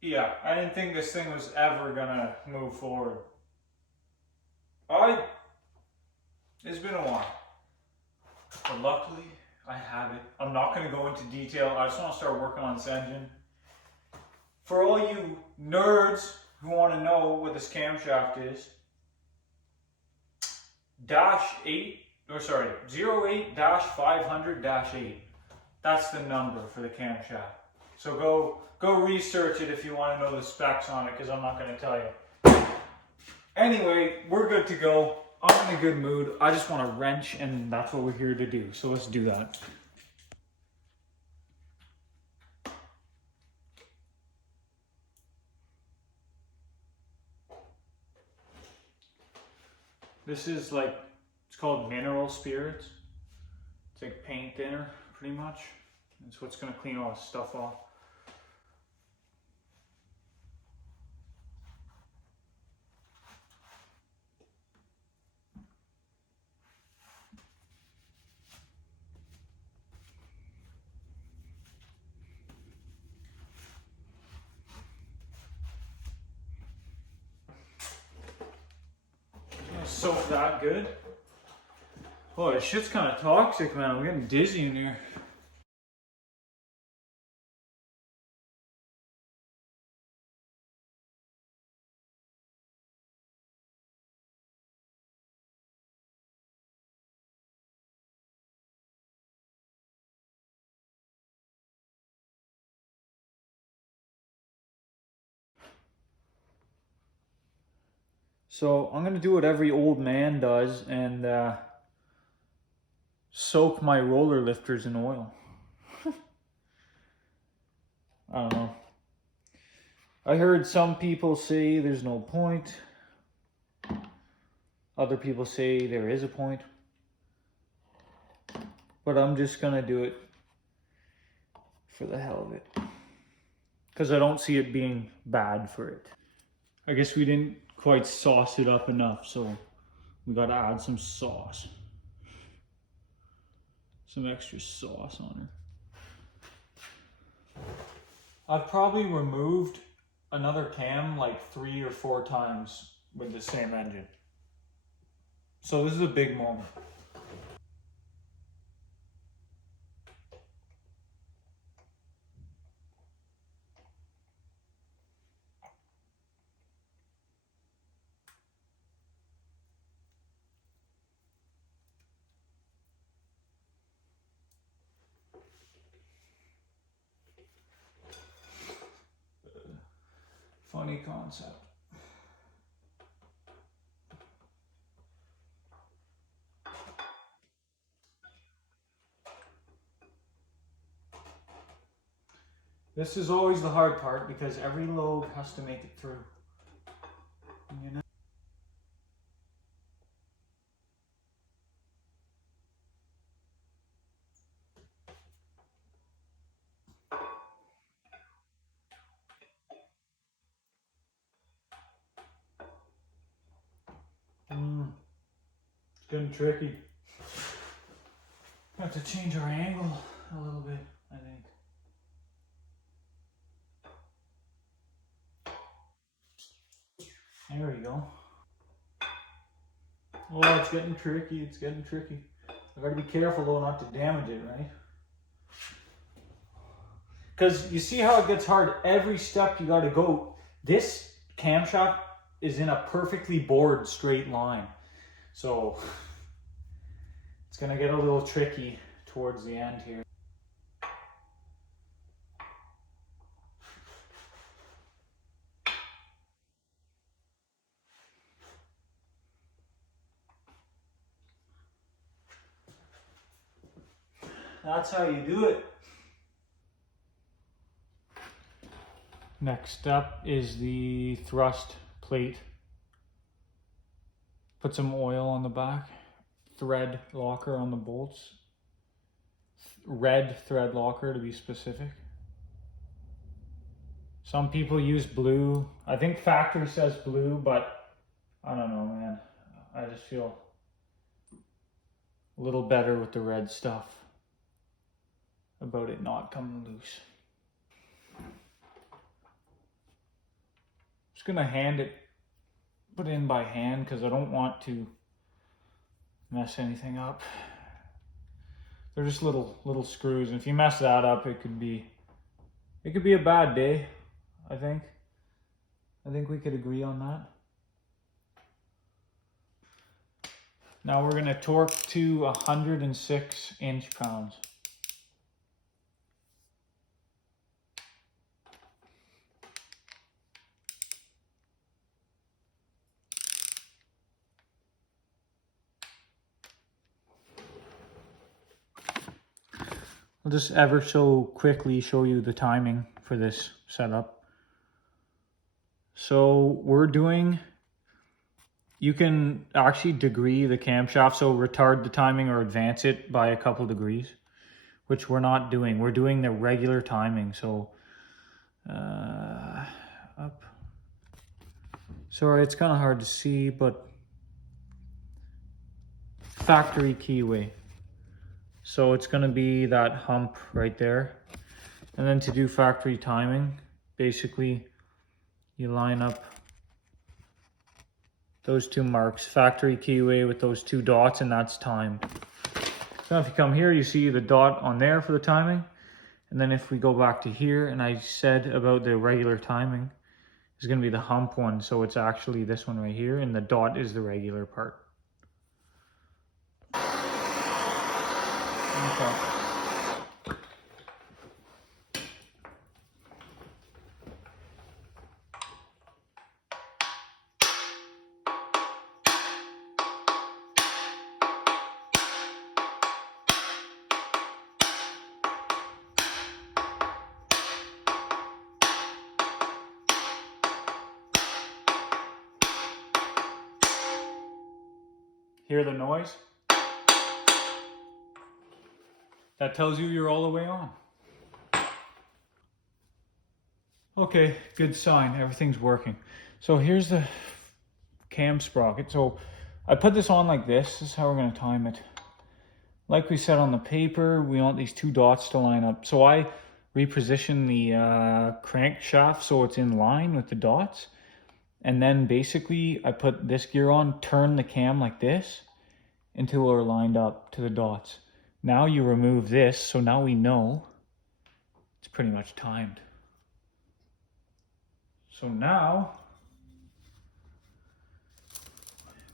Yeah, I didn't think this thing was ever gonna move forward. It's been a while, but luckily I have it. I'm not gonna go into detail. I just want to start working on this engine. For all you nerds who want to know what this camshaft is, dash 8, or sorry, 08-500-8. That's the number for the camshaft. So go research it if you want to know the specs on it, because I'm not going to tell you. Anyway, we're good to go. I'm in a good mood. I just want to wrench, and that's what we're here to do. So let's do that. This is like, it's called mineral spirits. It's like paint thinner, pretty much. It's what's going to clean all this stuff off. Soak that good. Oh, this shit's kind of toxic, man. I'm getting dizzy in here. So I'm gonna do what every old man does and soak my roller lifters in oil. I don't know. I heard some people say there's no point. Other people say there is a point. But I'm just gonna do it for the hell of it. Because I don't see it being bad for it. I guess we didn't quite sauce it up enough, so we gotta add some sauce. Some extra sauce on her. I've probably removed another cam like 3 or 4 times with the same engine. So this is a big moment. Funny concept. This is always the hard part because every load has to make it through. You know? It's getting tricky. Have to change our angle a little bit, I think. There we go. Oh, it's getting tricky, it's getting tricky. I gotta be careful though not to damage it, right? Because you see how it gets hard every step you gotta go. This camshaft is in a perfectly bored straight line. So it's gonna get a little tricky towards the end here. That's how you do it. Next step is the thrust plate. Put some oil on the back. Thread locker on the bolts. Red thread locker to be specific. Some people use blue. I think factory says blue, but I don't know, man. I just feel a little better with the red stuff about it not coming loose. gonna put it in by hand because I don't want to mess anything up. They're just little screws, and if you mess that up, it could be a bad day. I think we could agree on that. Now we're gonna torque to 106 inch-pounds. I'll just ever so quickly show you the timing for this setup. So you can actually degree the camshaft, so retard the timing or advance it by a couple degrees, which we're not doing. We're doing the regular timing, so up. Sorry, it's kind of hard to see, but factory keyway. So it's going to be that hump right there. And then to do factory timing, basically you line up those two marks, factory keyway with those two dots, and that's timed. So if you come here, you see the dot on there for the timing. And then if we go back to here, and I said about the regular timing, is going to be the hump one. So it's actually this one right here, and the dot is the regular part. Okay. Hear the noise? That tells you you're all the way on. Okay, good sign. Everything's working. So here's the cam sprocket. So I put this on like this. This is how we're going to time it. Like we said on the paper, we want these two dots to line up. So I reposition the crankshaft so it's in line with the dots. And then basically I put this gear on, turn the cam like this until we're lined up to the dots. Now you remove this, so now we know it's pretty much timed. So now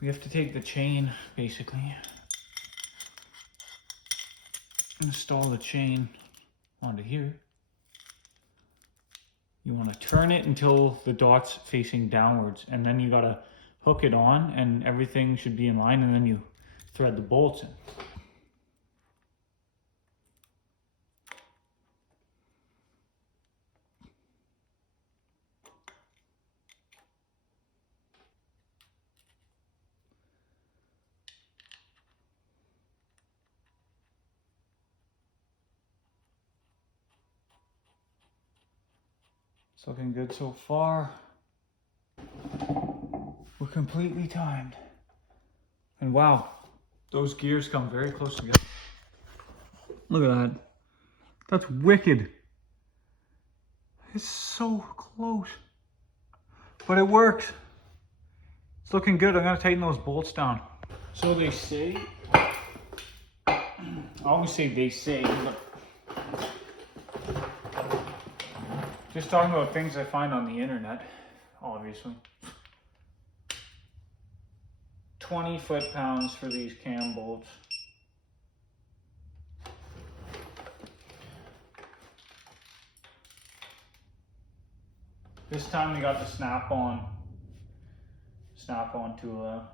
we have to take the chain, basically, install the chain onto here. You want to turn it until the dot's facing downwards, and then you got to hook it on and everything should be in line, and then you thread the bolts in. It's looking good so far. We're completely timed. And wow, those gears come very close together. Look at that. That's wicked. It's so close. But it works. It's looking good. I'm gonna tighten those bolts down. So they say, I always say they say, but just talking about things I find on the internet, obviously. 20 foot-pounds for these cam bolts. This time we got the snap-on tool out.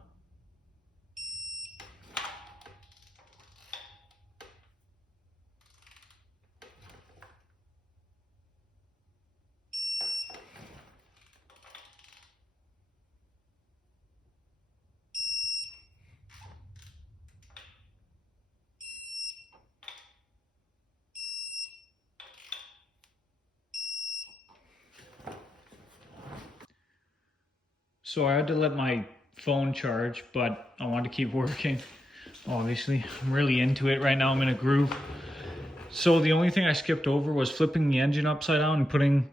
So I had to let my phone charge, but I wanted to keep working, obviously. I'm really into it right now. I'm in a groove. So the only thing I skipped over was flipping the engine upside down and putting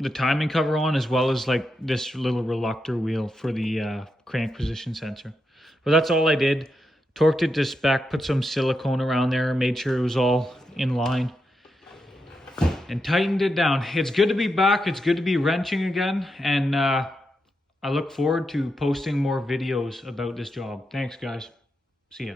the timing cover on, as well as like this little reluctor wheel for the crank position sensor. But that's all I did. Torqued it to spec, put some silicone around there, made sure it was all in line, and tightened it down. It's good to be back. It's good to be wrenching again. And I look forward to posting more videos about this job. Thanks, guys. See ya.